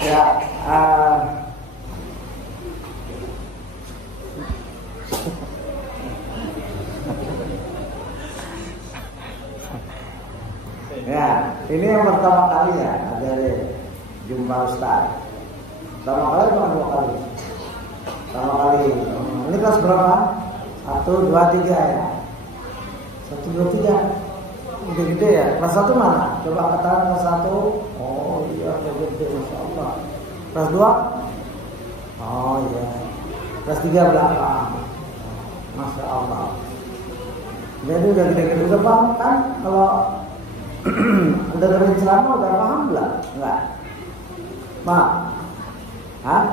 Ya, ya, ini yang pertama kali ya dari jumpa Ustaz. Pertama kali atau dua kali? Pertama kali. Ini kelas berapa? 1, 2, 3 ya. 1, 2, 3. Gede-gede ya. Kelas 1 mana? Coba katakan kelas 1. Oh iya, gede, Masya Allah. Kelas 2? Oh iya. Kelas 3 belakang. Masya Allah. Jadi udah gede-gede, udah paham kan? Kalau udah dari ceramah udah paham belum? Enggak? Paham? Hah?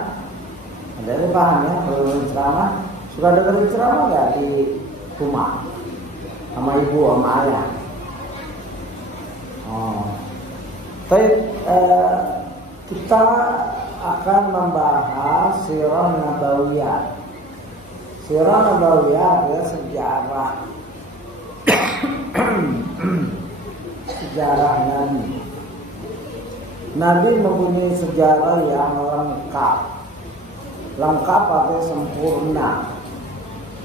Ada paham ya? Kalau dari ceramah suka dengerin ceramah nggak di rumah sama ibu sama ayah? Oh, tapi kita akan membahas Sirah Nabawiyah. Sirah Nabawiyah adalah sejarah sejarah Nabi. Nabi mempunyai sejarah yang lengkap. Lengkap artinya sempurna.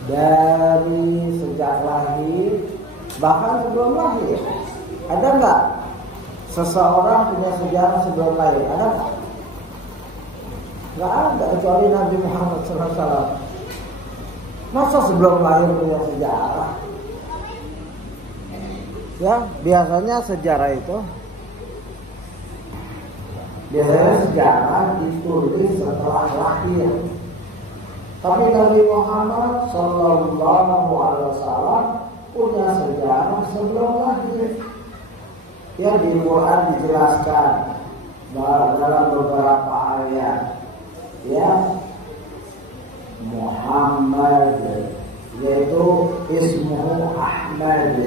Dari sejak lahir, bahkan sebelum lahir. Ada nggak seseorang punya sejarah sebelum lahir? Ada nggak? Nggak ada kecuali Nabi Muhammad SAW. Masa sebelum lahir punya sejarah? Ya, biasanya sejarah itu ditulis setelah lahir. Tapi Nabi Muhammad Sallallahu Alaihi Wasallam punya sejarah sebelum lahir. Ya, di Quran dijelaskan dalam beberapa ayat. Ya, Muhammad, yaitu ismuhu Ahmad,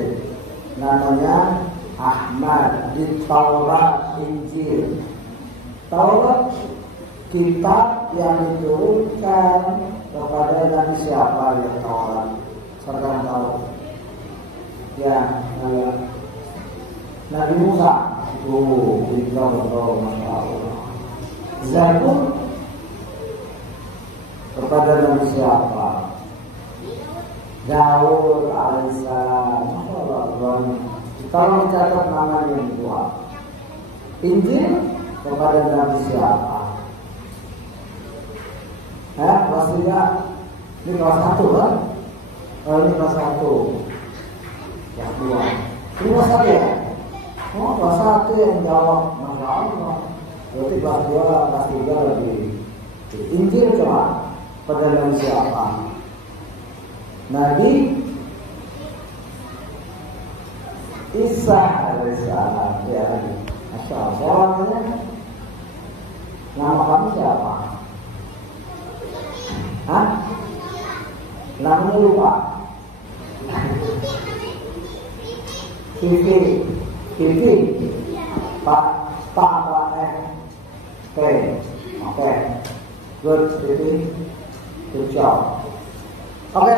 namanya Ahmad di Taurat, Injil. Taurat kitab yang diturunkan kepada Nabi siapa yang Taurat? Saudara tahu? Ya, Nabi Musa. Masya Allah. Zabur kepada Nabi siapa? Daud alaihissalam. Masya Allah. Kalau mencatat nama yang dua. Injil kepada Nabi siapa? Kelas 3. Ini kelas 1 kan? Oh, ini kelas 1. Kelas 2. Ini kelas 1 ya? Oh, kelas 1 yang jawab. Masya Allah. Berarti kelas 2, kelas 3 lebih. Injil coba pada Nabi siapa? Nabi Isa alaihissalam. Ya, Masya Allah. Nama kamu siapa? Hah? Namanya lupa. Vivi. Pak Oke. Good, Vivi. Good job. Oke.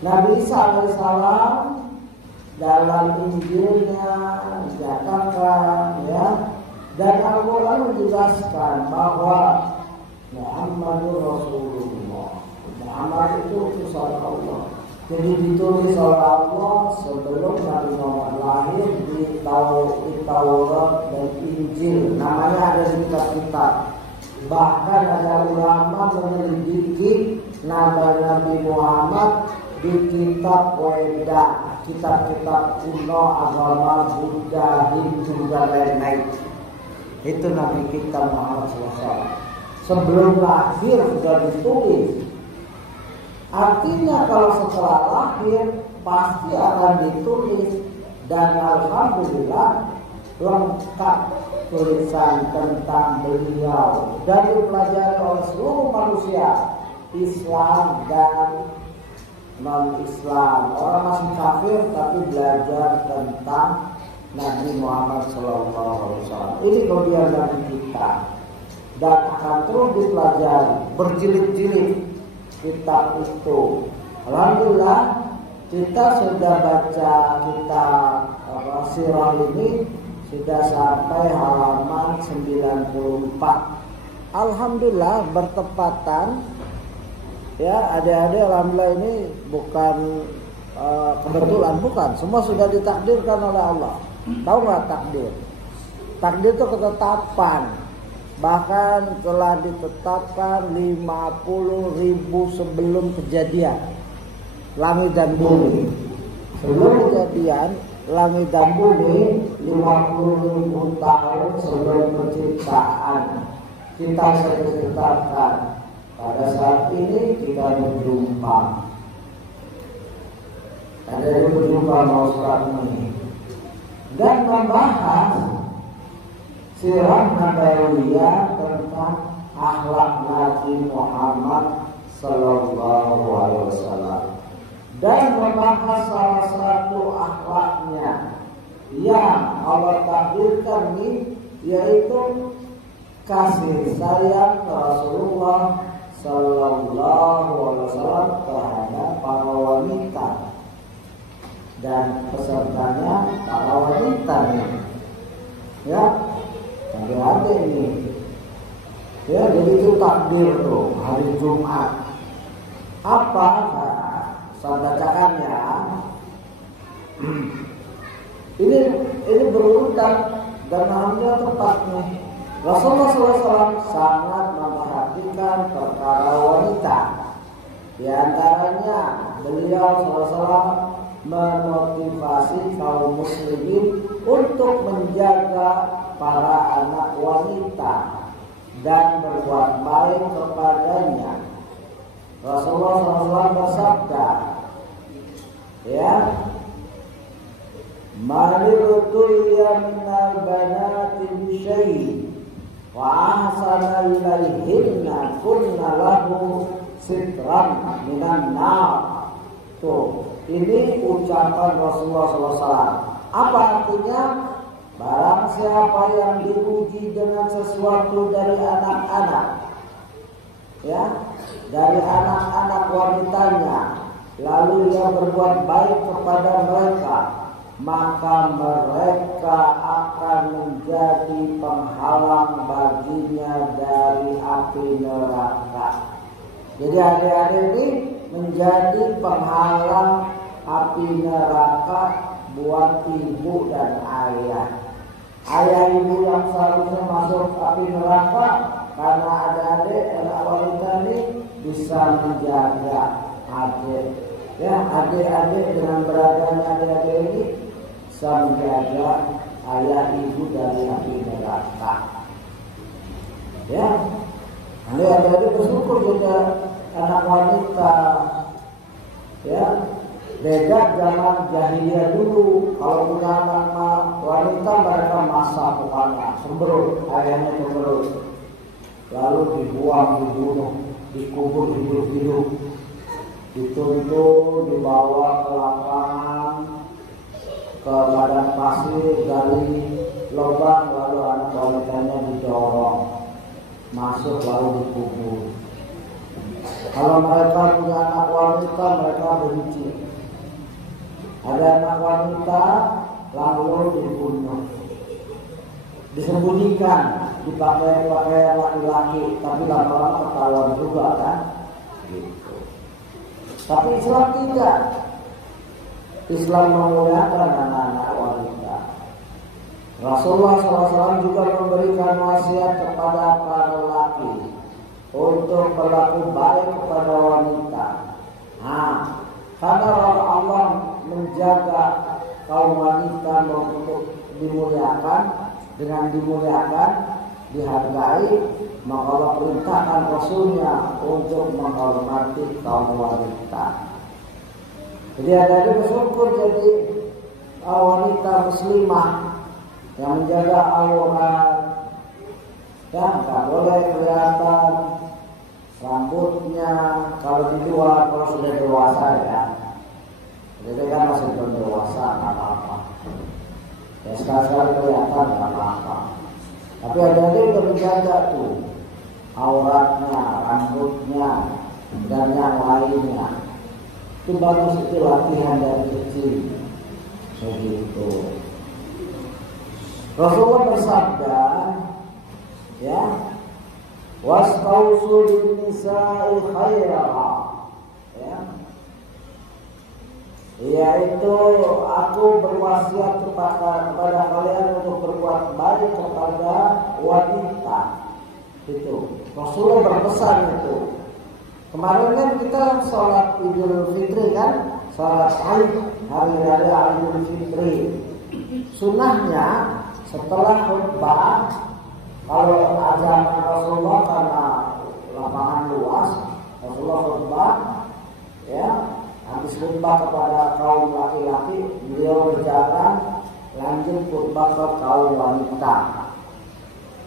Nabi Isa alaihissalam dalam Injilnya dikatakan, ya, dan Al-Quran menjelaskan bahwa Muhammadur Rasulullah. Muhammad itu utusan Allah. Jadi ditulis oleh Allah sebelum Nabi Muhammad lahir di Taurat dan Injil. Namanya ada di kitab-kitab. Bahkan ada ulama menyelidiki nama Nabi Muhammad di kitab Weda, kitab-kitab kuno agama Buddha, Hindu dan lain-lain. Itu Nabi kita Muhammad SAW. Sebelum lahir sudah ditulis. Artinya kalau setelah lahir pasti akan ditulis. Dan alhamdulillah lengkap tulisan tentang beliau dan dipelajari oleh seluruh manusia, Islam dan non-Islam. Orang masih kafir tapi belajar tentang Nabi Muhammad SAW. Ini kelebihan Nabi kita dan akan terus dipelajari berjilid-jilid kitab itu. Alhamdulillah kita sudah baca kitab sirah ini sudah sampai halaman 94. Alhamdulillah bertepatan ya adik-adik, alhamdulillah ini bukan kebetulan, bukan, semua sudah ditakdirkan oleh Allah. Tahu nggak takdir? Takdir itu ketetapan. Bahkan telah ditetapkan 50.000 sebelum kejadian langit dan bumi. Sebelum kejadian langit dan bumi 50.000 tahun sebelum penciptaan kita sudah ditetapkan. Pada saat ini kita berjumpa. Ada yang berjumpa sama Ustaz ini dan membahas sirah nabawiyah tentang akhlak Nabi Muhammad Sallallahu Alaihi Wasallam dan membahas salah satu akhlaknya yang Allah takdirkan ini, yaitu kasih sayang Rasulullah Sallallahu Alaihi Wasallam terhadap para wanita dan pesertanya para wanita nih, ya. Ada ini, ya, jadi itu takdir tuh hari Jumat. Apa? Saya bacakannya. Ini berurutan dan namanya tepat nih. Rasulullah SAW sangat memperhatikan perkara wanita. Di antaranya beliau SAW memotivasi kaum muslimin untuk menjaga para anak wanita dan berbuat baik kepadanya. Rasulullah SAW bersabda, ya, "Manirtuliya minal banati bisyai wa ahsana ilaihinna kunna lahu sitran minan nar." Tuh, ini ucapan Rasulullah SAW. Apa artinya? Barang siapa yang diuji dengan sesuatu dari anak-anak, ya, dari anak-anak wanitanya, lalu ia berbuat baik kepada mereka, maka mereka akan menjadi penghalang baginya dari api neraka. Jadi adik-adik ini menjadi penghalang api neraka buat ibu dan ayah. Ayah ibu yang seharusnya masuk api neraka karena adik-adik anak wanita ini bisa menjaga adik. Ya, adik-adik dengan beradanya adik-adik ini bisa menjaga ayah ibu dari api neraka. Ya, adik-adik bersyukur juga anak wanita. Ya, beda zaman jahiliyah dulu. Kalau punya anak wanita mereka masak bukannya sembrut, ayahnya sembrut, lalu dibuang, dibunuh, dikubur hidup-hidup, dituntun, dibawa ke lapangan, ke padang pasir, gali lubang, lalu anak wanitanya didorong masuk lalu dikubur. Kalau mereka punya anak wanita, mereka benci. Ada anak wanita lalu dibunuh, disembunyikan, dipakai laki-laki, tapi lama-lama ketahuan juga kan. Gitu. Tapi Islam tidak. Islam memuliakan anak-anak wanita. Rasulullah SAW juga memberikan wasiat kepada para laki untuk berlaku baik kepada wanita. Nah, karena Allah menjaga kaum wanita untuk dimuliakan, dengan dimuliakan, dihargai, maka Allah perintahkan Rasulnya untuk menghormati kaum wanita. Jadi ada bersyukur jadi wanita muslimah yang menjaga aurat, ya, tak boleh kelihatan rambutnya kalau di luar, kalau sudah dewasa ya. Jadi kan masih belum dewasa, nggak apa-apa. Ya sekali-sekali kelihatan nggak apa-apa. Tapi ada yang menjaga tuh auratnya, rambutnya, dan yang lainnya. Itu bagus, itu latihan dari kecil. Begitu. Rasulullah bersabda, ya, wastausu bin-nisa'i khaira, ya, yaitu aku berwasiat kepada kalian untuk berbuat baik kepada wanita. Itu Rasulullah berpesan itu. Kemarin kan kita sholat Idul Fitri kan, sholat hari raya Idul Fitri. Sunnahnya setelah khutbah, kalau azan Rasulullah karena lapangan luas, Rasulullah khutbah, ya, habis khutbah kepada kaum laki-laki, beliau berjalan lanjut khutbah ke kaum wanita.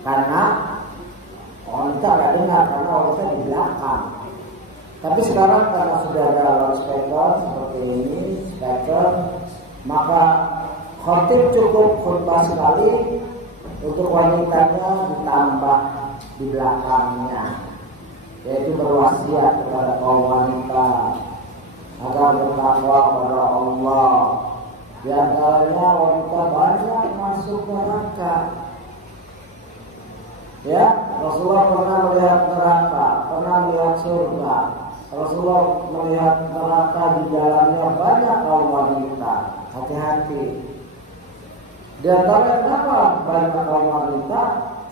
Karena wanita nggak dengar, karena wanita di belakang. Tapi sekarang karena sudah ada loudspeaker seperti ini, speaker, maka khotib cukup khutbah sekali, untuk wanitanya ditambah di belakangnya, yaitu berwasiat kepada kaum wanita agar bertakwa kepada Allah. Di antaranya wanita banyak masuk neraka. Ya, Rasulullah pernah melihat neraka, pernah melihat surga. Rasulullah melihat neraka di dalamnya banyak kaum wanita. Hati-hati. Di antara kenapa banyak kaum wanita?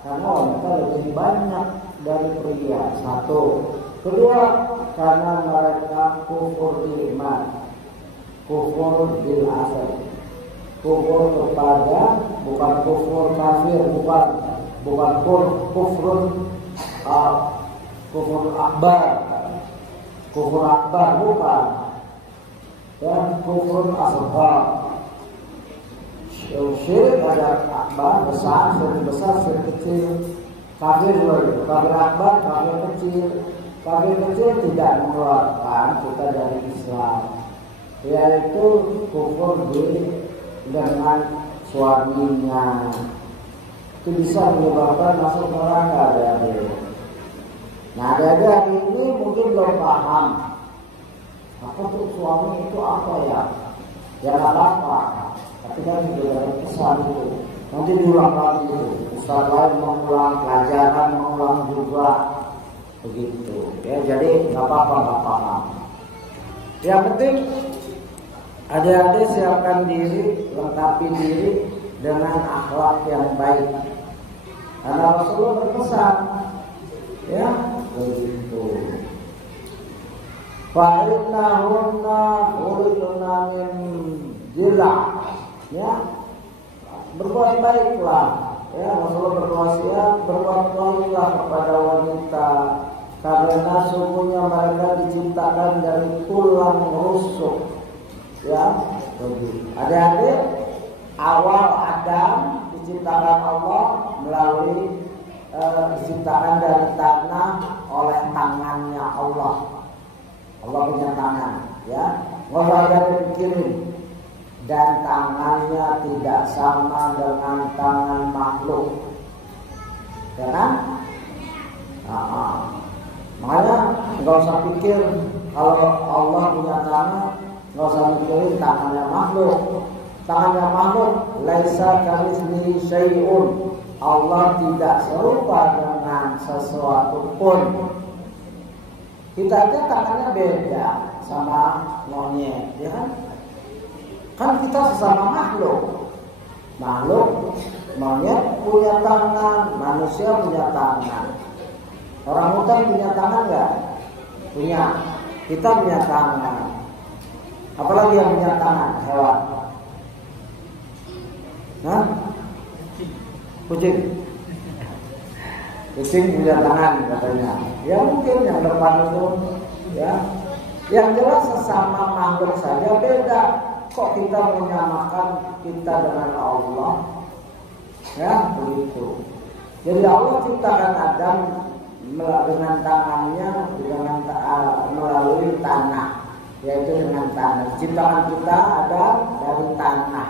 Karena wanita lebih banyak dari pria. Satu. Kedua, karena mereka kufur iman, kufur bil akhir, kufur kepada, bukan kufur kafir, bukan kufur akbar, bukan, dan kufur asghar. Syirik ada akbar besar, syirik besar, syirik kecil. Kafir juga, kafir akbar, kafir kecil. Kafir kecil tidak mengeluarkan kita dari Islam, yaitu kufur dengan suaminya. Itu bisa menyebabkan masuk neraka, adik-adik. Nah, adik-adik hari ini mungkin belum paham apa tuh suami itu apa ya? Ya nggak apa-apa. Tapi kan sudah ada pesan itu. Nanti diulang lagi itu. Ustaz lain mengulang, pelajaran mengulang juga. Begitu. Ya, jadi nggak apa-apa, nggak paham. Yang penting adik-adik siapkan diri, lengkapi diri dengan akhlak yang baik. Karena Rasulullah berpesan, ya, begitu. Fa'innahunna khuliqna min jila'. Ya, berbuat baiklah. Ya, Rasulullah berwasiat, berbuat baiklah kepada wanita, karena sungguhnya mereka diciptakan dari tulang rusuk. Ya, begitu. Adik-adik, awal Adam diciptakan Allah melalui diciptakan dari tanah oleh tangannya Allah. Allah punya tangan, ya. Nggak usah ada dipikirin. Dan tangannya tidak sama dengan tangan makhluk, ya kan? Makanya nggak usah pikir kalau Allah punya tangan, nggak usah mikirin tangannya makhluk. Tangannya makhluk, laisa kamitslihi syai'un. Allah tidak serupa dengan sesuatu pun. Kita aja tangannya beda sama monyet, ya kan? Kan kita sesama makhluk. Monyet punya tangan, manusia punya tangan. Orang hutan punya tangan nggak? Punya. Kita punya tangan. Apalagi yang punya tangan? Hewan. Hah? Kucing. Kucing punya tangan katanya. Ya mungkin yang depan itu, ya. Yang jelas sesama makhluk saja beda. Kok kita menyamakan kita dengan Allah? Ya, begitu. Jadi Allah ciptakan Adam dengan tangannya, melalui tanah, yaitu dengan tanah. Ciptakan kita ada dari tanah.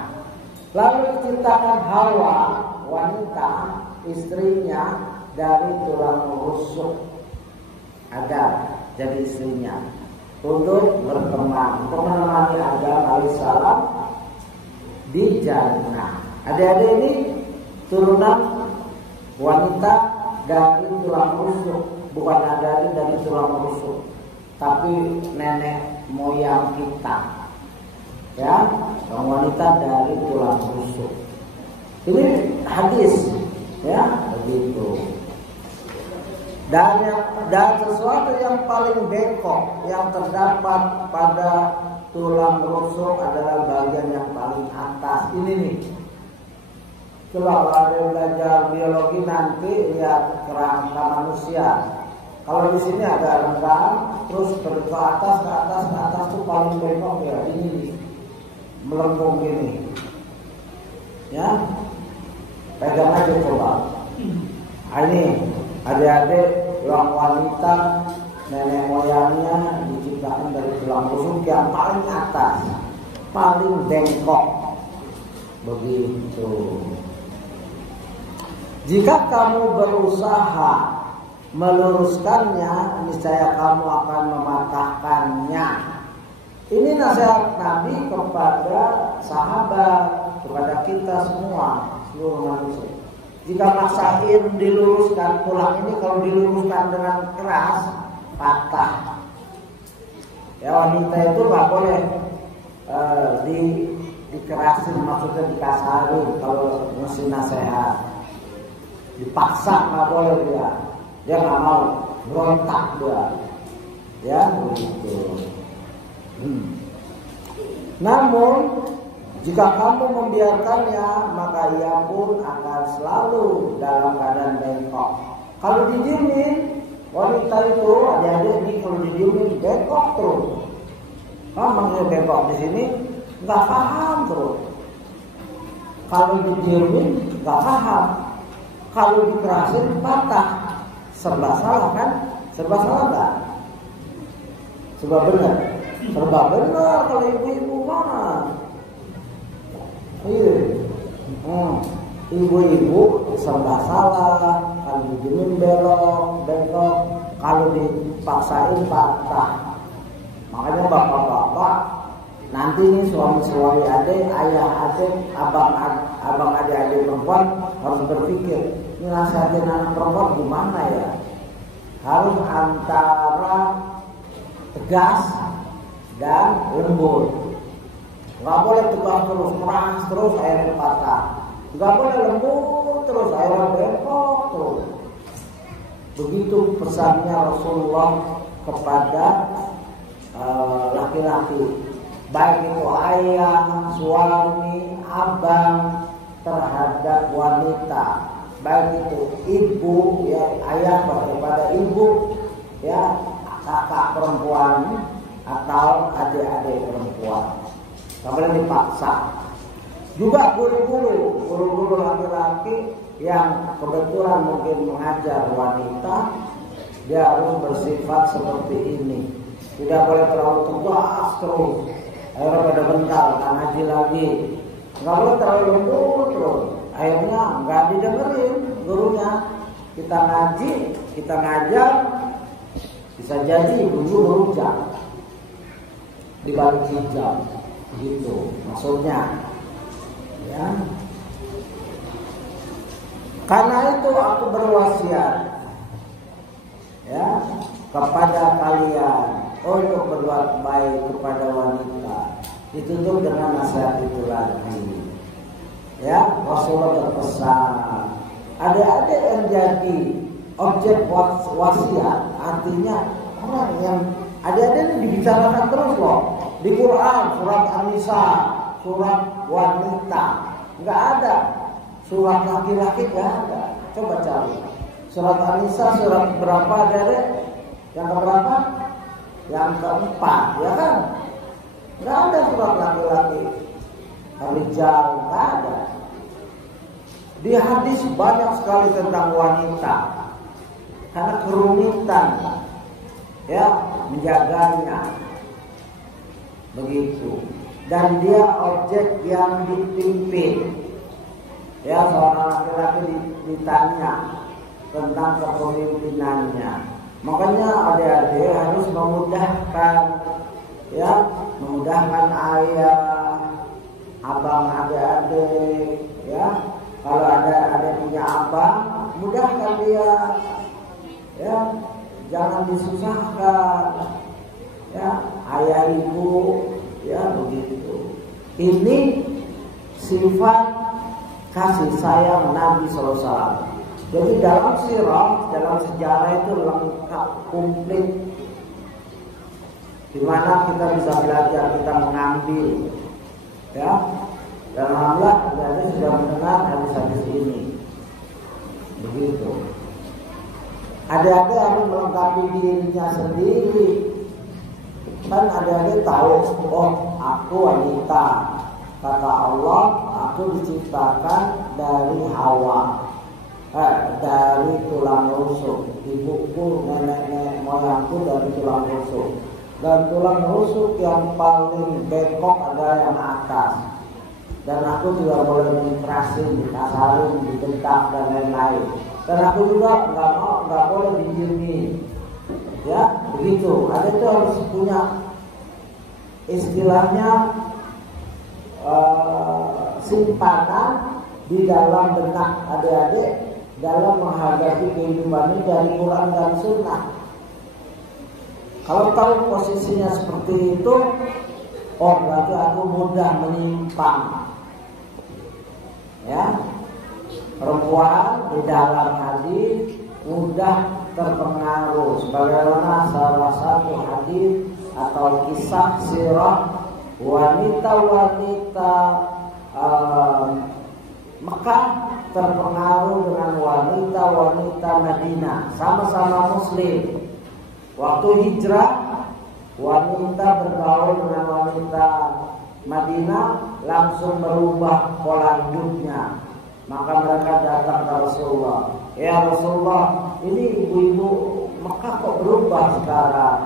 Lalu diciptakan Hawa, wanita, istrinya dari tulang rusuk. Ada jadi istrinya. untuk berteman, untuk menemani Adam alaihissalam di jannah. Adik-adik ini turunan wanita dari tulang rusuk, bukan adik-adik dari tulang rusuk, tapi nenek moyang kita, ya, wanita dari tulang rusuk. Ini hadis, ya, begitu. Dan sesuatu yang paling bengkok yang terdapat pada tulang rusuk adalah bagian yang paling atas. Ini nih. Coba kalau ada yang belajar biologi nanti lihat kerangka manusia. Kalau di sini ada renggang, terus ke atas tuh paling bengkok ya. Ini nih, melengkung gini. Ya, pegang aja coba. Ini. Adik-adik yang wanita nenek moyangnya diciptakan dari tulang rusuk yang paling atas, paling bengkok, begitu. Jika kamu berusaha meluruskannya, niscaya kamu akan mematahkannya. Ini nasihat Nabi kepada sahabat, kepada kita semua, seluruh manusia. Jika maksain diluruskan tulang ini, kalau diluruskan dengan keras patah. Ya, wanita itu nggak boleh dikerasin, maksudnya dikasarin kalau ngasih nasihat. Dipaksa nggak boleh dia nggak mau, berontak dia, ya begitu. Namun jika kamu membiarkannya, maka ia pun akan selalu dalam keadaan bengkok. Kalau didiemin, wanita itu adik-adik ini kalau didiemin bengkok terus. Maksudnya bengkok di sini nggak paham terus. Kalau didiemin nggak paham. Kalau dikerasin patah. Serba salah kan? Serba salah nggak? Serba benar. Serba benar kalau ibu-ibu mana? Iya, ibu-ibu serba salah, kalau didiemin bengkok, kalau dipaksain patah. Makanya bapak-bapak nanti ini suami-suami adik, ayah adik, abang adik-adik perempuan harus berpikir, ini nasihatin anak perempuan gimana ya? Harus antara tegas dan lembut. Nggak boleh tegas terus, keras terus, akhirnya patah. Nggak boleh lembut terus, akhirnya bengkok terus. Begitu pesannya Rasulullah kepada laki-laki, baik itu ayah, suami, abang terhadap wanita, baik itu ibu, ya ayah kepada ibu, ya kakak perempuan atau adik-adik perempuan. Nggak boleh dipaksa. Juga guru-guru laki-laki yang kebetulan mungkin mengajar wanita, dia harus bersifat seperti ini. Tidak boleh terlalu tegas terus. Akhirnya pada bentar, nggak ngaji lagi. Nggak boleh terlalu lembut terus. Akhirnya nggak didengerin gurunya. Kita ngaji, kita ngajar, bisa jadi ibu merujak di balik hijab. Gitu maksudnya, ya. Karena itu aku berwasiat, ya, kepada kalian untuk berbuat baik kepada wanita. Ditutup dengan nasihat itu lagi, ya. Rasulullah berpesan, adik-adik yang jadi objek wasiat, artinya orang yang adik-adik ini dibicarakan terus loh. Di Quran, surat An-Nisa, surat wanita, nggak ada. Surat laki-laki nggak ada. Coba cari. Surat An-Nisa, surat berapa ada? Yang keberapa? Yang keempat, ya kan? Nggak ada surat laki-laki. Rijal, nggak ada. Di hadis banyak sekali tentang wanita, karena kerumitan, ya, menjaganya. Begitu. Dan dia objek yang dipimpin. Ya, seorang laki-laki ditanya tentang kepemimpinannya. Makanya adik-adik harus memudahkan, ya, memudahkan ayah, abang adik-adik, ya. Kalau ada punya abang, mudahkan dia, ya, jangan disusahkan, ya, ayah ibu, ya, begitu. Ini sifat kasih sayang Nabi SAW. Jadi dalam sirah, dalam sejarah itu lengkap, komplit, di mana kita bisa belajar, kita mengambil, ya. Dan alhamdulillah adik-adik sudah mendengar hadis-hadis ini. Begitu. Adik-adik harus melengkapi dirinya sendiri. Kan adik-adik tahu, oh aku wanita. Kata Allah, aku diciptakan dari Hawa, dari tulang rusuk. Ibuku, nenek moyangku dari tulang rusuk. Dan tulang rusuk yang paling bengkok adalah yang atas. Dan aku juga boleh dikerasin, dikasarin, dibentak dan lain-lain. Dan aku juga nggak boleh didiemin. Ya, begitu. Ada itu harus punya istilahnya simpanan di dalam benak adik-adik dalam menghadapi kehidupan ini dari Quran dan Sunnah. Kalau tahu posisinya seperti itu, oh berarti aku mudah menyimpang. Ya, perempuan di dalam hadis mudah terpengaruh, sebagaimana salah satu hadis atau kisah sirah wanita-wanita Mekah terpengaruh dengan wanita-wanita Madinah, sama-sama Muslim. Waktu hijrah, wanita bergaul dengan wanita Madinah langsung merubah pola hidupnya. Maka mereka datang ke Rasulullah, ya Rasulullah, ini ibu-ibu Mekah kok berubah sekarang?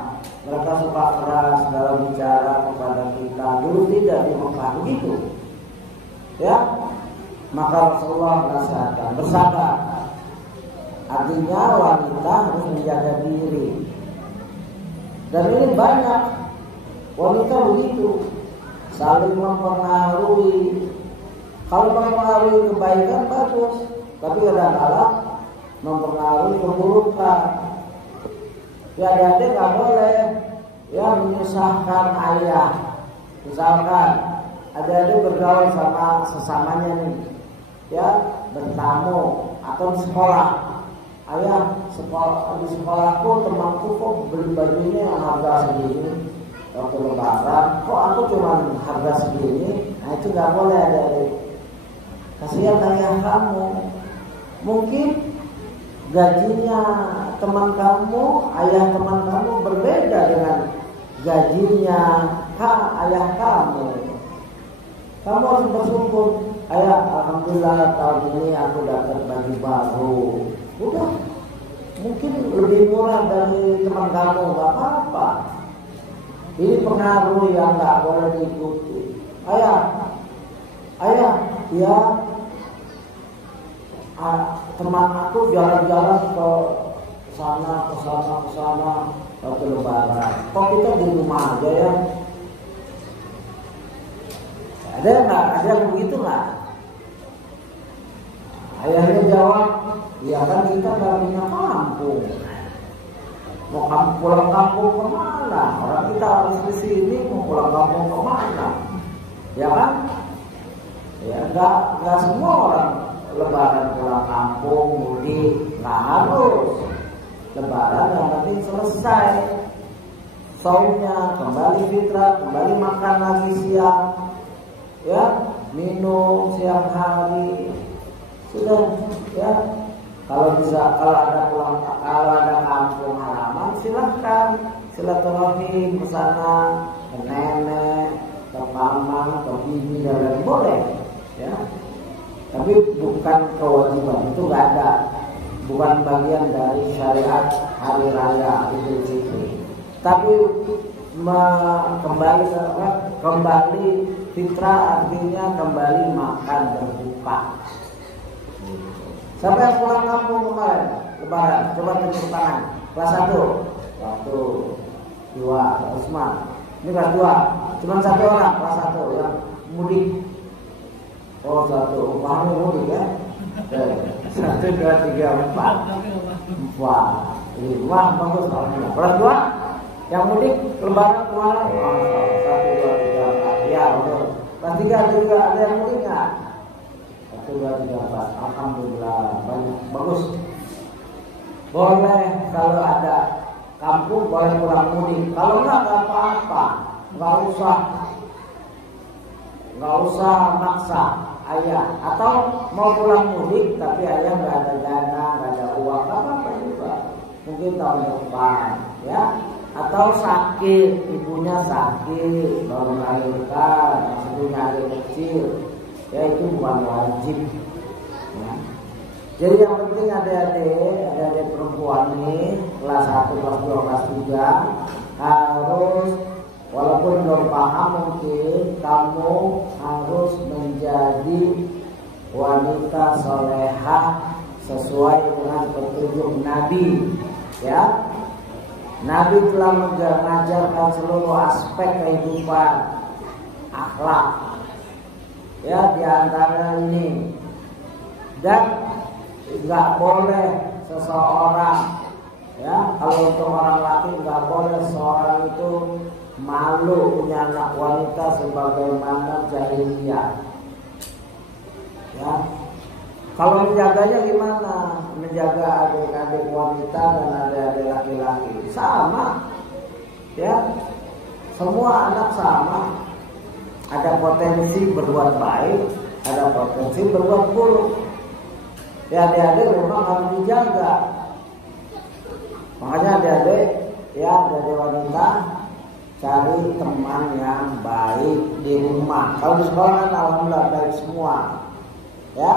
Mereka suka keras dalam bicara kepada kita. Dulu tidak di Mekah begitu. Ya, maka Rasulullah nasihatkan bersabar. Artinya wanita harus menjaga diri. Dan ini banyak wanita begitu, saling mempengaruhi. Kalau mempengaruhi kebaikan bagus, tapi kadang-kadang mempengaruhi keburukan. Ya adik-adik nggak boleh ya menyusahkan ayah. Misalkan adik-adik bergaul sama sesamanya nih, ya bertamu atau di sekolah. Ayah, di sekolahku temanku kok beli bajunya yang harga segini waktu lebaran, kok aku cuma harga segini. Nah itu nggak boleh adik-adik. Kasihan ayah kamu, mungkin gajinya teman kamu, ayah teman kamu berbeda dengan gajinya ayah kamu. Kamu harus bersyukur, ayah alhamdulillah tahun ini aku dapat baju baru. Udah, mungkin lebih murah dari teman kamu, nggak apa-apa. Ini pengaruh yang nggak boleh diikuti. Ayah, ya teman aku jalan-jalan ke sana waktu lebaran. Kok kita di rumah aja ya? Ada nggak? Ada yang begitu nggak? Ayahnya jawab, ya kan kita nggak punya kampung. Mau pulang kampung kemana? Orang kita harus di sini, mau pulang kampung kemana? Ya kan? Ya nggak semua orang lebaran pulang kampung, mudik, nggak harus. Lebaran yang penting selesai. Saumnya kembali fitrah, kembali makan lagi siang, ya minum siang hari. Sudah, ya. Kalau ada kampung halaman, silahkan silaturahmi ke sana, ke nenek, ke paman, ke bibi dan lain boleh, ya. Tapi bukan kewajiban, itu nggak ada, bukan bagian dari syariat hari raya Idul Fitri. Tapi kembali fitrah artinya kembali makan berbuka. Siapa yang pulang kampung kemarin lebaran? Coba tunjuk tangan. kelas 1, 2, Usman. Ini kelas 2, cuma 1 orang kelas 1 yang mudik. Oh 1, paham mudik ya? 1, 2, 3, 4, 5, bagus. Kelas 2 yang mudik lebaran kemarin. 1, 2, 3, 4, ya betul. Kelas 3 juga ada yang mudik nggak? 1, 2, 3, 4, alhamdulillah banyak, bagus. Boleh kalau ada kampung boleh pulang mudik. Kalau nggak apa-apa, nggak usah maksa ayah. Atau mau pulang mudik tapi ayah nggak ada dana, nggak ada uang, nggak apa-apa juga. Mungkin tahun depan, ya. Atau sakit, ibunya sakit, baru melahirkan, ibunya adik kecil, ya itu bukan wajib. Ya. Jadi yang penting adik-adik perempuan ini kelas 1, kelas 2, kelas 3 harus, walaupun belum paham mungkin, kamu harus menjadi wanita solehah sesuai dengan petunjuk Nabi. Ya, Nabi telah mengajarkan seluruh aspek kehidupan, akhlak. Ya, diantara ini. Dan nggak boleh seseorang, ya, kalau untuk orang laki nggak boleh seorang itu malu punya anak wanita sebagaimana jahiliyah. Ya, kalau menjaganya gimana? Menjaga adik-adik wanita dan adik-adik laki-laki sama, ya, semua anak sama. Ada potensi berbuat baik, ada potensi berbuat buruk. Ya, adik-adik memang harus dijaga. Makanya adik-adik, ya, adik-adik wanita cari teman yang baik di rumah. Kalau di sekolah kan alhamdulillah baik semua. Ya,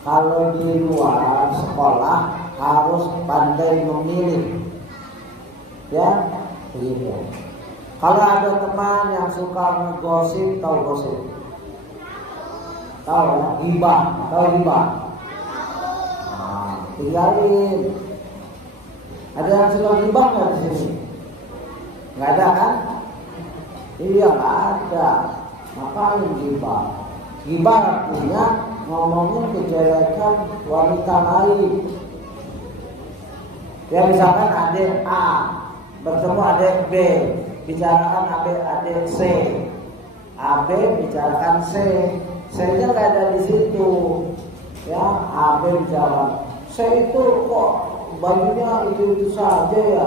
kalau di luar sekolah harus pandai memilih. Ya, begitu. Kalau ada teman yang suka ngegosip, tahu gosip? Tahu ya, gibah, tahu gibah? Nah, tinggalin. Ada yang suka gibah nggak di sini? Nggak ada kan? Iya, nggak ada. Ngapain gibah? Gibah artinya ngomongin kejelekan wanita lain. Ya, misalkan adik A bertemu adik B, bicarakan adik C, AB bicarakan C. C-nya nggak ada di situ, ya. AB bicara, C itu kok bajunya itu saja ya,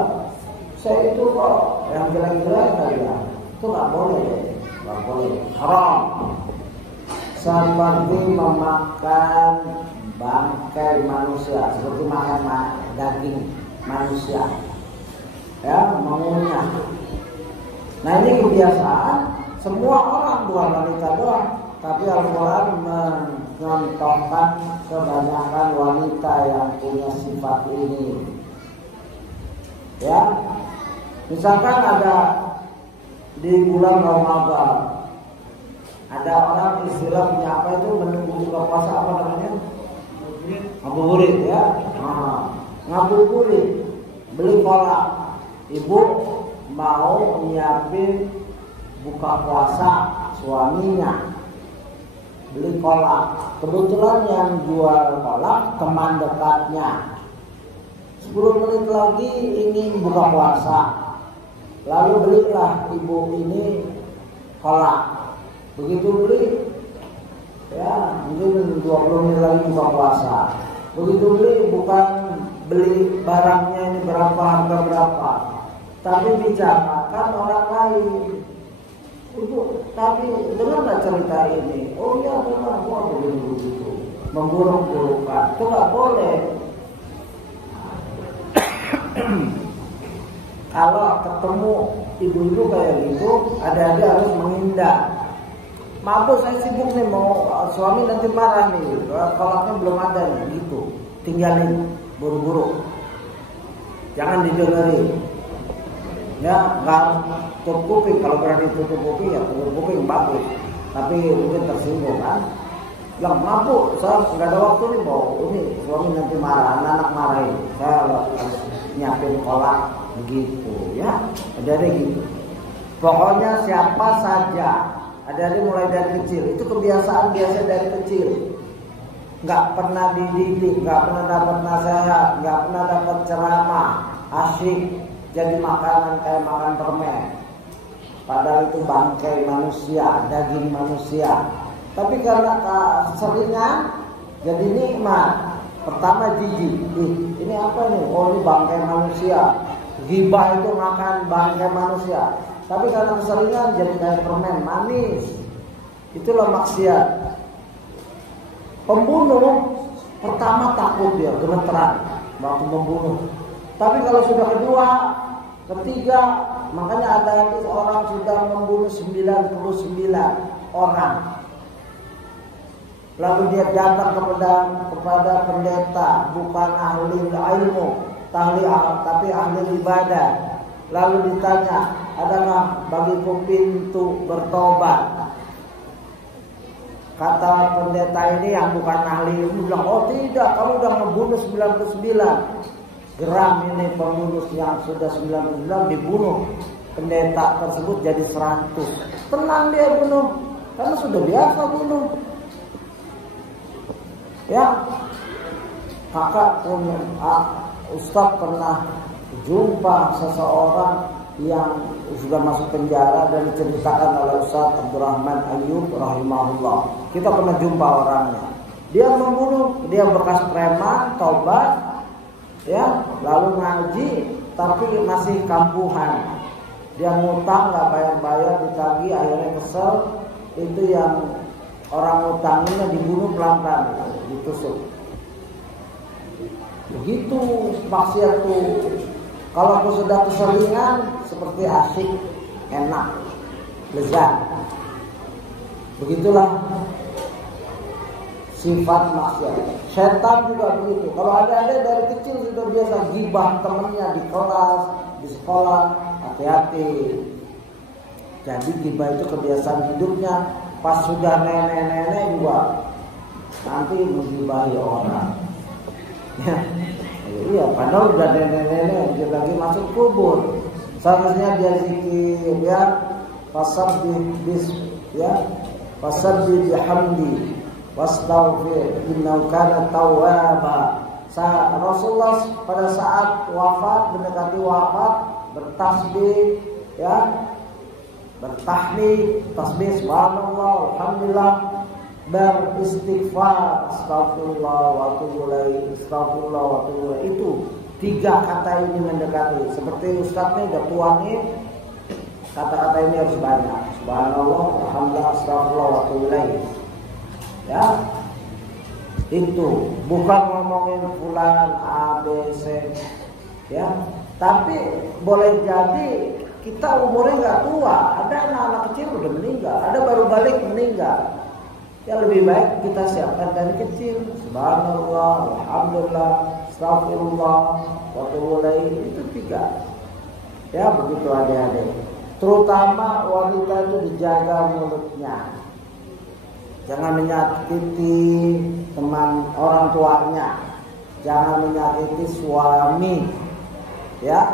C itu kok yang jelek-jelek saja, itu nggak boleh, haram. Seperti memakan bangkai manusia, seperti makan daging manusia, ya, mengunyah. Nah, ini kebiasaan semua orang, bukan wanita doang. Tapi Al-Quran mencontohkan kebanyakan wanita yang punya sifat ini. Ya, misalkan ada di bulan Ramadan, ada orang istilah punya apa itu menunggu buka puasa, apa namanya? Ngabuburit, ya. Ngabuburit, beli kolak. Ibu mau nyiapin buka puasa suaminya, beli kolak. Kebetulan yang jual kolak teman dekatnya. 10 menit lagi ingin buka puasa, lalu belilah ibu ini kolak. Begitu beli, ya, mungkin 20 menit lagi buka puasa. Begitu beli, bukan beli barangnya ini berapa, harga berapa, tapi bicarakan orang lain. Tapi dengar nggak cerita ini? Oh iya dengar, gua begitu, memburuk-burukkan, itu nggak boleh. Kalau ketemu ibu-ibu kayak gitu, adik-adik harus menghindar. Maaf bu, saya sibuk nih, mau suami nanti marah nih, kolaknya belum ada nih, gitu. Tinggalin, buru-buru, jangan didengerin. Ya, nggak tutup kuping. Kalau berani tutup kuping, ya tutup kuping bagus. Tapi mungkin tersinggung kan. bilang mabuk, saya nggak ada waktu nih, mau ini suami nanti marah, anak marahin, saya harus nyiapin kolak begitu ya. Ada gitu. Pokoknya siapa saja, ada mulai dari kecil, itu kebiasaan biasa dari kecil. Nggak pernah dididik, nggak pernah dapat nasihat, nggak pernah dapat ceramah, asyik jadi makanan kayak makan permen. Padahal itu bangkai manusia, daging manusia. Tapi karena keseringan jadi nikmat. Pertama jijik, ini apa nih? Oh ini bangkai manusia. Ghibah itu makan bangkai manusia. Tapi karena keseringan jadi kayak permen manis. Itulah maksiat. Pembunuh pertama takut dia, gemeteran waktu membunuh. Tapi kalau sudah kedua, ketiga, makanya ada hadis orang sudah membunuh 99 orang. Lalu dia datang kepada pendeta, bukan ahli ilmu, tapi ahli ibadah. Lalu ditanya, adakah bagiku pintu bertobat? Kata pendeta ini yang bukan ahli ilmu bilang, oh tidak, kamu udah membunuh 99. Geram ini pembunuh yang sudah 99 dibunuh. Pendeta tersebut jadi 100. Tenang dia bunuh, karena sudah biasa bunuh. Ya, kakak punya Ustaz pernah jumpa seseorang yang sudah masuk penjara dan diceritakan oleh Ustaz Abdurrahman Ayyub rahimahullah. Kita pernah jumpa orangnya. Dia membunuh, dia bekas preman, taubat, ya, lalu ngaji, tapi masih kampuhan. Dia ngutang nggak bayar-bayar, ditagih, akhirnya kesel. Itu yang orang utangnya dibunuh pelan-pelan, ditusuk. Begitu maksiat tuh. Kalau aku sudah keseringan seperti asyik, enak, lezat. Begitulah sifat maksiat. Setan juga begitu. Kalau ada dari kecil sudah biasa gibah temannya di kelas, di sekolah, hati-hati. Jadi gibah itu kebiasaan hidupnya. Pas sudah nenek-nenek juga nanti menggibahi orang. Ya. Iya, padahal udah nenek-nenek dia lagi masuk kubur. Seharusnya dia zikir ya, fasabbih bihamdi wastaghfir innahu kana tawwaba. Rasulullah pada saat wafat, mendekati wafat, bertasbih ya, bertahmid, tasbih subhanallah, alhamdulillah, beristighfar, astagfirullah wa atubu ilaih, astagfirullah wa atubu ilaih. Itu 3 kata ini mendekati. Seperti Ustaz nih udah tua nih, kata-kata ini harus banyak. Subhanallah, alhamdulillah, astagfirullah wa atubu ilaih. Ya, itu bukan ngomongin fulan A, B, C, ya. Tapi boleh jadi kita umurnya nggak tua, ada anak-anak kecil udah meninggal, ada baru balik meninggal. Ya lebih baik kita siapkan dari kecil. Subhanallah, alhamdulillah, astagfirullah, wa atubu ilaih. Itu 3. Ya begitu adik-adik. Terutama wanita itu dijaga mulutnya. Jangan menyakiti teman orang tuanya. Jangan menyakiti suami. Ya.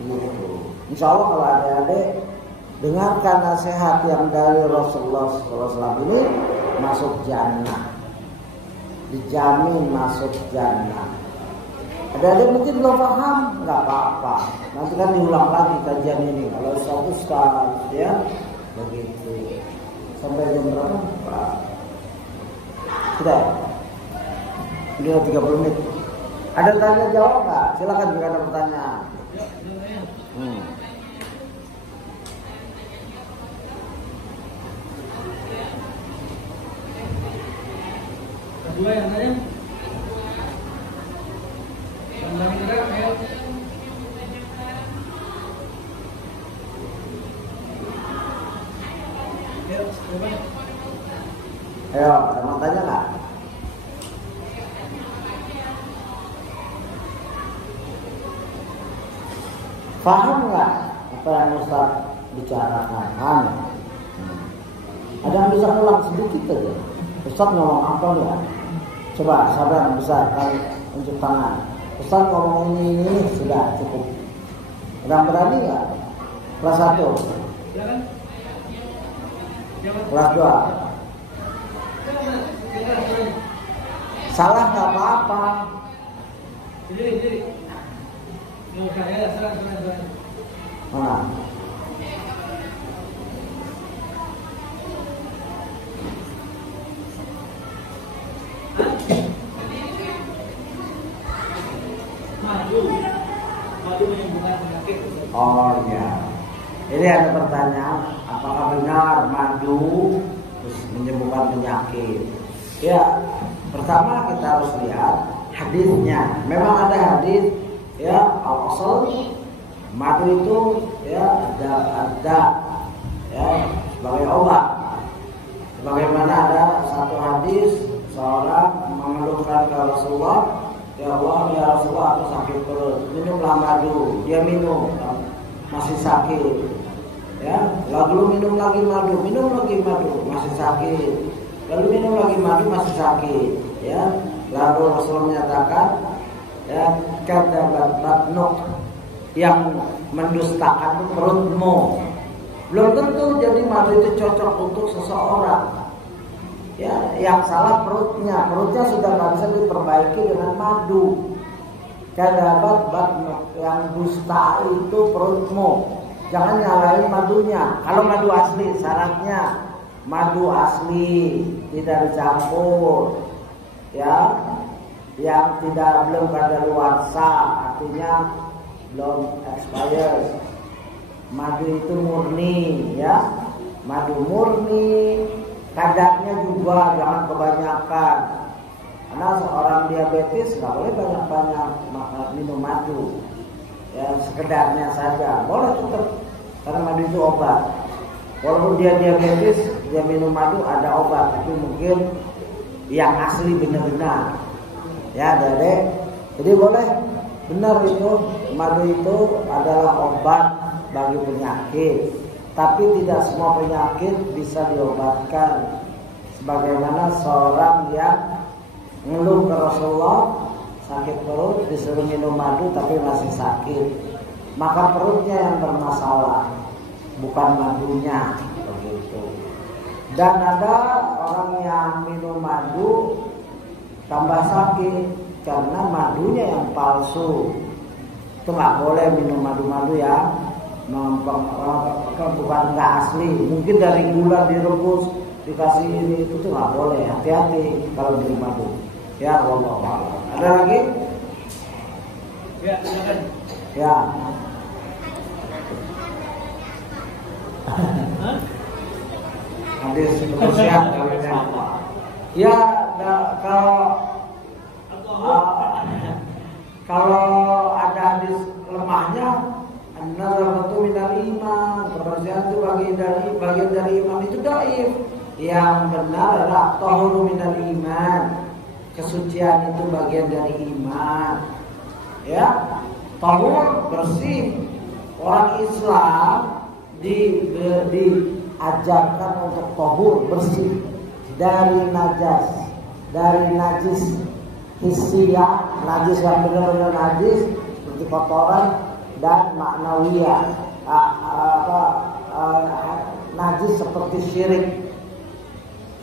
Gitu. Insya Allah kalau adik-adik dengarkan nasihat yang dari Rasulullah SAW ini, masuk jannah, dijamin masuk jannah. Ada mungkin belum paham, nggak apa-apa. Nanti kan diulang lagi kajian ini. Kalau Ustaz ya begitu. Sampai jam berapa? Sudah. Sudah 30 menit. Ada tanya jawab nggak? Silakan jika ada pertanyaan. Dua yang tanya. Tambah gerak ya. Ayo, ada mau tanya nggak? Paham nggak apa yang Ustaz bicarakan? Ada yang bisa ulang sedikit aja. Ustaz ngomong apa ya? Coba sabar besar kali unjuk tangan. Ustaz ngomong ini sudah cukup. Udah berani nggak? Kelas 1. Silakan. Kelas 2. Salah nggak apa-apa. Jadi. Nggak usah ya, silakan. Mana? Madu menyembuhkan penyakit. Oh iya. Ini ada pertanyaan, apakah benar madu terus menyembuhkan penyakit? Ya, pertama kita harus lihat hadisnya. Memang ada hadis ya, al-asal madu itu ya ada ya sebagai obat. Sebagaimana ada satu hadis seorang mengeluhkan ke Rasulullah, ya Allah, ya Rasulullah, aku sakit perut, minumlah madu. Dia minum, masih sakit. Ya, lalu minum lagi madu, masih sakit. Lalu minum lagi madu, masih sakit. Ya, lalu Rasulullah menyatakan, ya, kata batnuk, yang mendustakan itu perutmu. Belum tentu jadi madu itu cocok untuk seseorang. Ya, yang salah perutnya sudah nggak bisa diperbaiki dengan madu. Kadabat batnuk, yang dusta itu perutmu. Jangan nyalain madunya. Kalau madu asli, syaratnya madu asli, tidak dicampur. Ya, yang belum kadaluarsa, artinya belum expired. Madu itu murni, ya, madu murni. Kadarnya juga jangan kebanyakan. Karena seorang diabetes nggak boleh banyak-banyak minum madu. Ya, sekedarnya saja. Boleh tetap, karena madu itu obat. Walaupun dia diabetes, dia minum madu ada obat, tapi mungkin yang asli benar-benar. Ya, Dedek. Jadi boleh, benar itu madu itu adalah obat bagi penyakit. Tapi tidak semua penyakit bisa diobatkan. Sebagaimana seorang yang ngeluh ke Rasulullah, sakit perut, disuruh minum madu tapi masih sakit, maka perutnya yang bermasalah, bukan madunya, begitu. Dan ada orang yang minum madu tambah sakit karena madunya yang palsu. Itu nggak boleh minum madu-madu ya, bukan nggak asli. Mungkin dari gula direbus dikasih ini itu tuh nggak boleh. Hati-hati kalau minum madu. Ya Allah. Ada lagi? Ya, silakan. Ya. Hadis kebersihan ya, kalau ada hadis lemahnya, an-nazafatu minal iman, kebersihan itu bagian dari iman, itu dhaif. Yang benar adalah tahuru minal iman, kesucian itu bagian dari iman. Ya, tahur bersih. Orang Islam diajarkan untuk tahur bersih dari najis hissiyah, najis yang benar-benar najis seperti kotoran, dan maknawiyah, najis seperti syirik.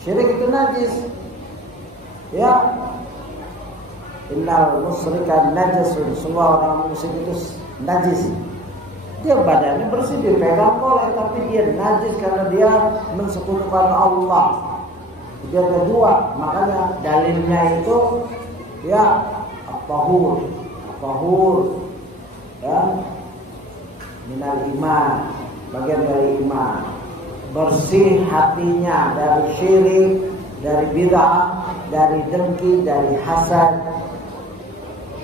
Syirik itu najis. Ya, innal musyrika najasun, semua orang musyrik itu najis. Dia badannya bersih, dipegang boleh, tapi dia najis karena dia mensekutukan Allah. Dia kedua, makanya dalilnya itu ya at-tahur, ya, minal iman, bagian dari iman. Bersih hatinya dari syirik, dari bid'ah, dari dengki, dari hasad.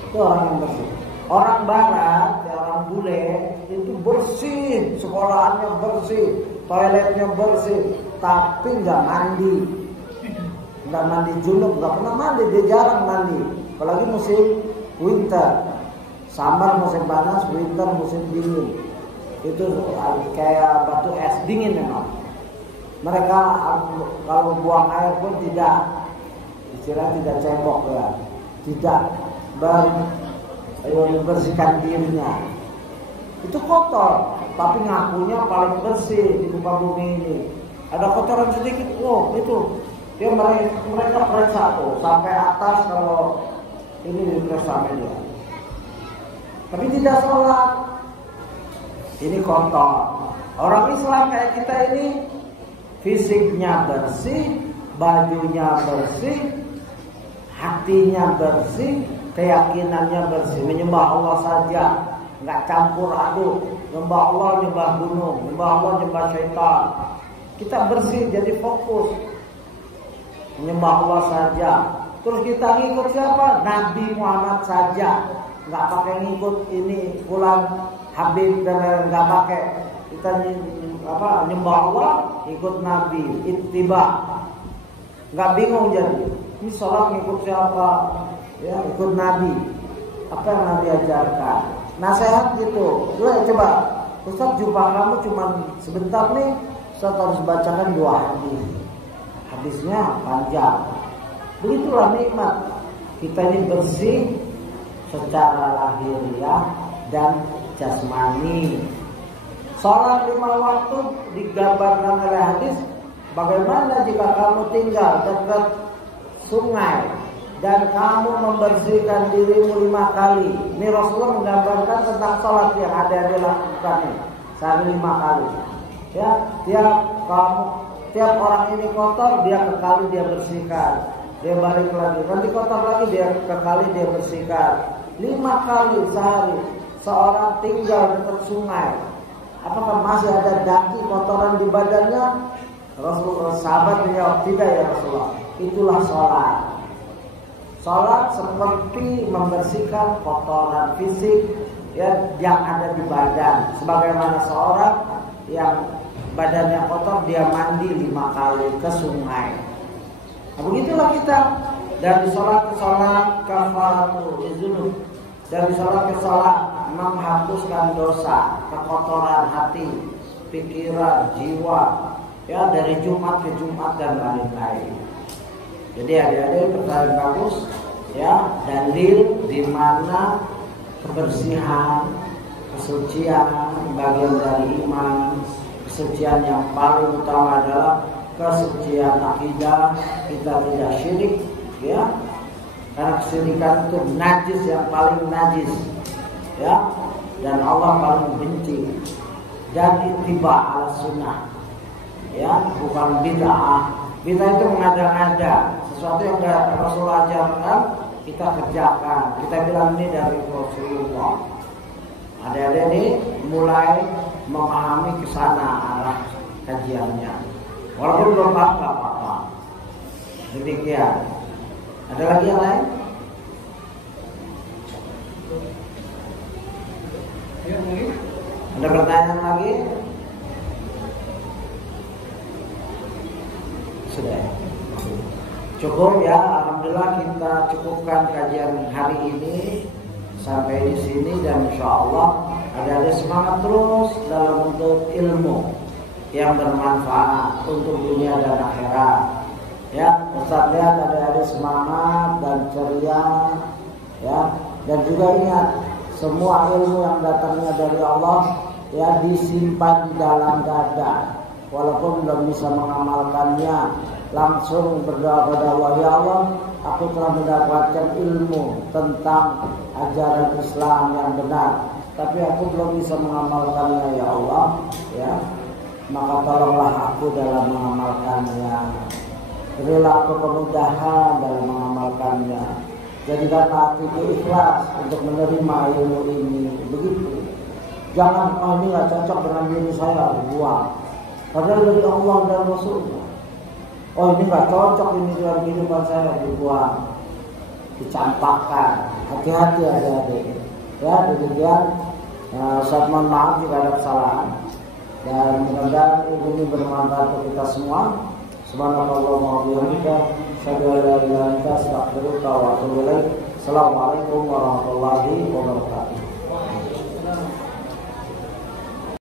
Itu orang yang bersih. Orang barat, orang bule itu bersih, sekolahannya bersih, toiletnya bersih, tapi nggak mandi junub, nggak pernah mandi, dia jarang mandi. Apalagi musim winter, summer musim panas, winter musim dingin. Itu kayak batu es dingin memang. Mereka kalau buang air pun tidak, istilah tidak cebok ya, tidak membersihkan dirinya. Itu kotor, tapi ngakunya paling bersih di muka bumi ini. Ada kotoran sedikit, oh itu dia mereka periksa tuh sampai atas kalau ini diperiksa media. Tapi tidak sholat, ini kotor. Orang Islam kayak kita ini fisiknya bersih, bajunya bersih, hatinya bersih, keyakinannya bersih, menyembah Allah saja, nggak campur aduk, nyembah Allah, nyembah gunung, nyembah Allah, nyembah syaitan. Kita bersih, jadi fokus menyembah Allah saja. Terus kita ngikut siapa? Nabi Muhammad saja, nggak pakai ngikut ini fulan Habib dan lain-lain, nggak pakai. Kita nyembah Allah, ikut Nabi, ittiba, nggak bingung jadi. Ini sholat ngikut siapa? Ya, ikut Nabi. Apa yang Nabi ajarkan? Nasihat gitu. Coba, Ustaz jumpa kamu cuma sebentar nih, Ustaz harus bacakan 2 hadis. Hadisnya panjang. Begitulah nikmat. Kita ini bersih secara lahiriah dan jasmani. Sholat 5 waktu digambarkan oleh hadis. Bagaimana jika kamu tinggal dekat sungai dan kamu membersihkan dirimu 5 kali? Ini Rasulullah menggambarkan tentang sholat yang ada yang dilakukan sehari 5 kali. Ya, tiap orang ini kotor, dia kekali dia bersihkan. Dia balik lagi, nanti kotor lagi, dia kekali dia bersihkan. 5 kali sehari seorang tinggal dekat sungai. Apakah masih ada daki kotoran di badannya? Rasulullah sahabat menjawab, tidak ya Rasulullah. Itulah sholat. Sholat seperti membersihkan kotoran fisik ya, yang ada di badan. Sebagaimana seorang yang badannya kotor, dia mandi 5 kali ke sungai. Nah, begitulah kita. Dari sholat ke sholat kafaratul dzunub. Dari sholat ke sholat menghapuskan dosa, kekotoran hati, pikiran, jiwa. Ya, dari Jumat ke Jumat dan lain-lain. Jadi adik-adik pertanyaan bagus. Ya, dalil di mana kebersihan, kesucian bagian dari iman. Kesucian yang paling utama adalah kesucian akidah, kita tidak syirik, ya. Karena kesyirikan itu najis, yang paling najis, ya. Dan Allah paling benci. Dan ittiba ala sunnah, ya, bukan bid'ah. Bid'ah itu mengada-ngada, sesuatu yang Rasulullah ajarkan kita kerjakan. Kita bilang ini dari Rasulullah. Ada ini mulai memahami ke sana arah kajiannya. Walaupun belum paham, nggak apa-apa. Demikian. Ada lagi yang lain? Ada pertanyaan lagi? Sudah. Cukup ya. Alhamdulillah kita cukupkan kajian hari ini sampai di sini, dan insya Allah ada semangat terus dalam bentuk ilmu yang bermanfaat untuk dunia dan akhirat. Ya, Ustaz lihat ada semangat dan ceria, ya, dan juga ingat semua ilmu yang datangnya dari Allah ya disimpan di dalam dada. Walaupun belum bisa mengamalkannya, langsung berdoa kepada Allah, ya Allah, aku telah mendapatkan ilmu tentang ajaran Islam yang benar, tapi aku belum bisa mengamalkannya, ya Allah, ya, maka tolonglah aku dalam mengamalkannya. Berilah aku kemudahan dalam mengamalkannya. Jadikan hatiku ikhlas untuk menerima ilmu ini. Begitu. Jangan, oh ini nggak cocok dengan diri saya, buang. Padahal dari Allah dan Rasulnya. Oh ini nggak cocok ini dalam kehidupan saya, dibuang, dicampakkan. Hati-hati adik-adik. Ya, demikian. Ustaz mohon maaf jika ada kesalahan. Dan mudah-mudahan ini bermanfaat untuk kita semua. Subhanallah wa bihamdika, asyhadu an la ilaha illa anta, astaghfiruka wa atubu ilaik. Assalamualaikum warahmatullahi wabarakatuh.